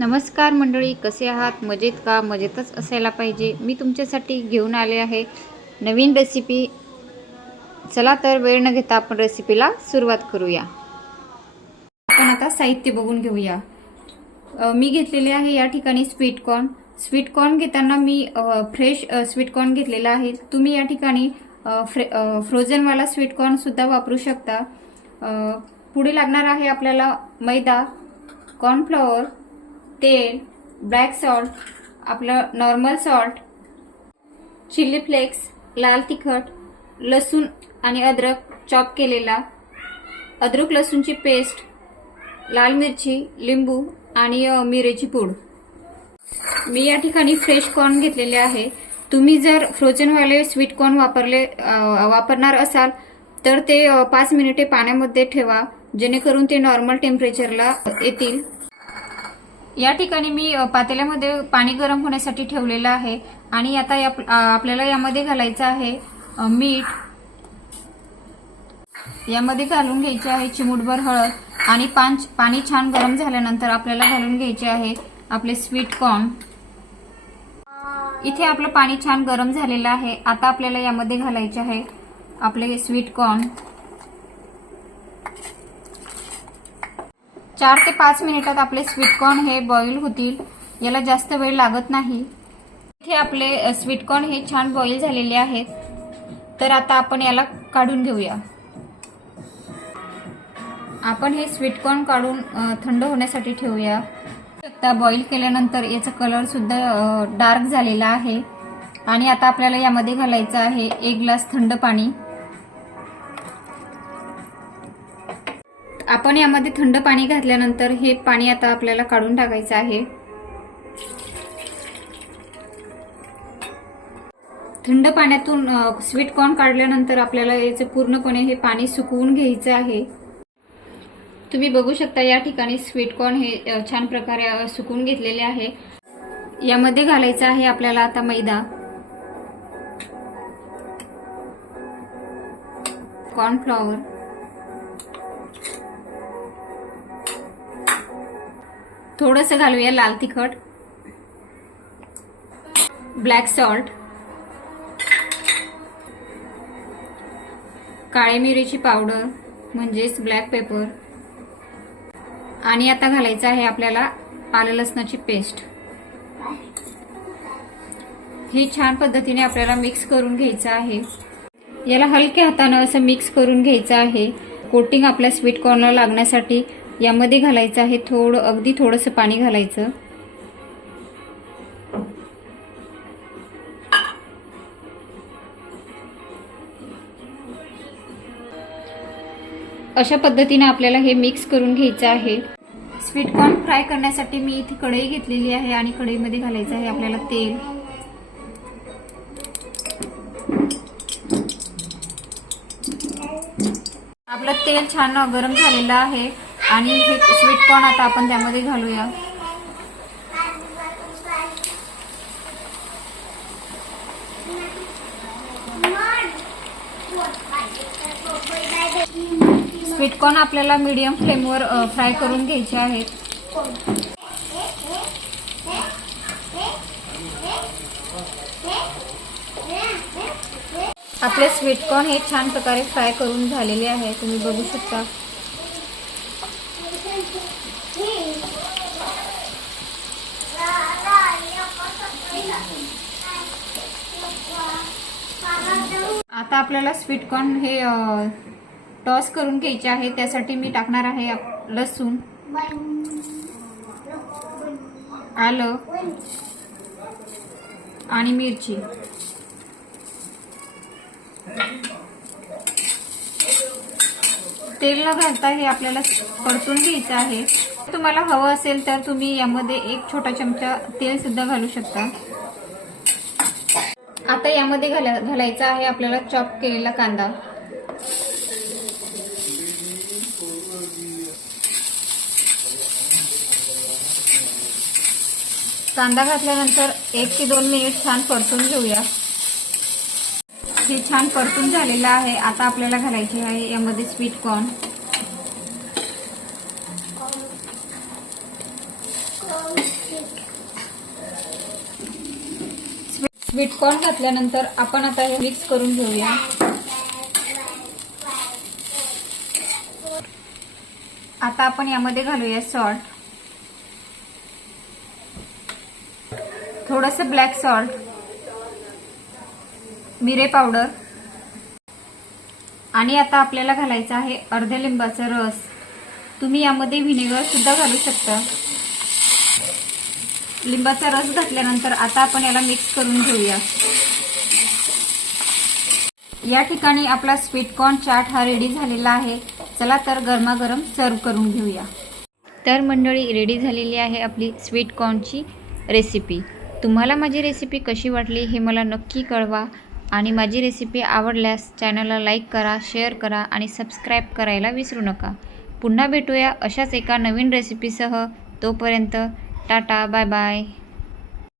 नमस्कार मंडळी कसे आहात? मजेत का? मजेतच असायला पाहिजे. मी तुमच्यासाठी घेऊन आले आहे नवीन रेसिपी चला तर वेळ न घेता आपण रेसिपीला सुरुवात करूया. आपण आता साहित्य बघून घेऊया. मी घेतलेले आहे या ठिकाणी स्वीट कॉर्न स्वीट कॉर्न घेताना मी फ्रेश स्वीटकॉर्न स्वीट कॉर्न घेतलेला आहे. तुम्ही या ठिकाणी फ्रे फ्रोझनवाला स्वीट वापरू शकता. पुढे लागणार आहे आपल्याला मैदा कॉर्नफ्लॉवर तेल ब्लॅक सॉल्ट आपलं नॉर्मल सॉल्ट चिली फ्लेक्स लाल तिखट लसूण आणि अद्रक चॉप केलेला. अद्रक लसूणची पेस्ट लाल मिरची लिंबू आणि मिरेची पूड. मी या ठिकाणी फ्रेश कॉर्न घेतलेले आहे. तुम्ही जर फ्रोझनवाले स्वीट कॉर्न वापरले वापरणार असाल तर ते पाच मिनिटे पाण्यामध्ये ठेवा. जेणेकरून ते नॉर्मल टेम्परेचरला येतील. या ठिकाणी मी पातेल्यामध्ये पाणी गरम होण्यासाठी ठेवलेलं आहे आणि आता या- आपल्याला यामध्ये घालायचं आहे मीठ. यामध्ये घालून घ्यायचे आहे चिमूटभर हळद आणि पाच पाणी छान गरम झाल्यानंतर आपल्याला घालून घ्यायचे आहे आपले स्वीट कॉर्न. इथे आपलं पाणी छान गरम झालेलं आहे. आता आपल्याला यामध्ये घालायचे आहे आपले स्वीट कॉर्न. चार ते पाच मिनिटात आपले स्वीटकॉर्न हे बॉईल होतील. याला जास्त वेळ लागत नाही. इथे आपले स्वीटकॉर्न हे छान बॉईल झालेले आहेत. तर आता आपण याला काढून घेऊया. आपण हे स्वीटकॉर्न काढून थंड होण्यासाठी ठेवूया. आता बॉईल केल्यानंतर याचा कलर सुद्धा डार्क झालेला आहे. आणि आता आपल्याला यामध्ये घालायचं आहे एक ग्लास थंड पाणी. आपण यामध्ये थंड पाणी घातल्यानंतर हे पाणी आता आपल्याला काढून टाकायचं आहे. थंड पाण्यातून स्वीट कॉर्न काढल्यानंतर आपल्याला याचं पूर्णपणे हे पाणी सुकवून घ्यायचं आहे. तुम्ही बघू शकता या ठिकाणी स्वीट कॉर्न हे छान प्रकारे सुकून सुकवून घेतलेले आहे. यामध्ये घालायचं आहे आपल्याला आता मैदा. कॉर्नफ्लॉवर थोडंसं घालूया लाल तिखट. ब्लॅक सॉल्ट काळे मिरीची पावडर म्हणजेच ब्लॅक पेपर आणि आता घालायचं आहे आपल्याला आलं लसणाची पेस्ट हे छान पद्धतीने आपल्याला मिक्स करून घ्यायचं आहे. याला हलक्या हातानं असं मिक्स करून घ्यायचं आहे. कोटिंग आपल्या स्वीट कॉर्नला लागण्यासाठी यामध्ये घालायचं आहे थोडं अगदी थोडंसं पाणी घालायचं. अशा पद्धतीने आपल्याला हे मिक्स करून घ्यायचं आहे. स्वीट कॉर्न फ्राय करण्यासाठी मी इथे कढई घेतलेली आहे आणि कढईमध्ये घालायचं आहे आपल्याला तेल. आपलं तेल छान गरम झालेलं आहे. आणि हे स्वीट कॉर्न आता आपण त्यामध्ये घालूया. स्वीट कॉर्न आपल्याला मीडियम फ्लेमवर फ्राय करून घ्यायचे आहेत. आपले स्वीट कॉर्न हे छान प्रकारे फ्राय करून झालेले आहे. तुम्ही बघू शकता. आता आपल्याला स्वीट कॉर्न हे टॉस करून घ्यायचे आहे त्यासाठी मी टाकणार आहे लसूण. आलं. आणि मिरची. तेल न घालता हे आपल्याला परतून घ्यायचं आहे. तुम्हाला हवं असेल तर तुम्ही यामध्ये एक छोटा चमचा तेल सुद्धा घालू शकता. आता यामध्ये घाला घालायचा आहे आपल्याला चॉप केलेला कांदा. कांदा घातल्यानंतर एक ते दोन मिनिट छान परतून घेऊया. हे छान परतून झालेलं आहे. आता आपल्याला घालायचे आहे यामध्ये स्वीट कॉर्न. स्वीट कॉर्न घातल्यानंतर आपण आता हे मिक्स करून घेऊया. आता आपण यामध्ये घालूया सॉल्ट थोडंसं ब्लॅक सॉल्ट मिरे पावडर आणि आता आपल्याला घालायचं आहे अर्ध्या लिंबाचा रस. तुम्ही यामध्ये व्हिनेगर सुद्धा घालू शकता. लिंबाचा रस घातल्यानंतर आता आपण याला मिक्स करून घेऊया. या ठिकाणी आपला स्वीट कॉर्न चाट हा रेडी झालेला आहे. चला तर गरमागरम सर्व करून घेऊया. तर मंडळी रेडी झालेली आहे आपली स्वीट कॉर्नची रेसिपी तुम्हाला माझी रेसिपी कशी वाटली हे मला नक्की कळवा. आणि माझी रेसिपी आवडल्यास चॅनलला लाईक करा शेअर करा आणि सबस्क्राईब करायला विसरू नका. पुन्हा भेटूया अशाच एका नवीन रेसिपीसह तोपर्यंत Ta ta! bye bye.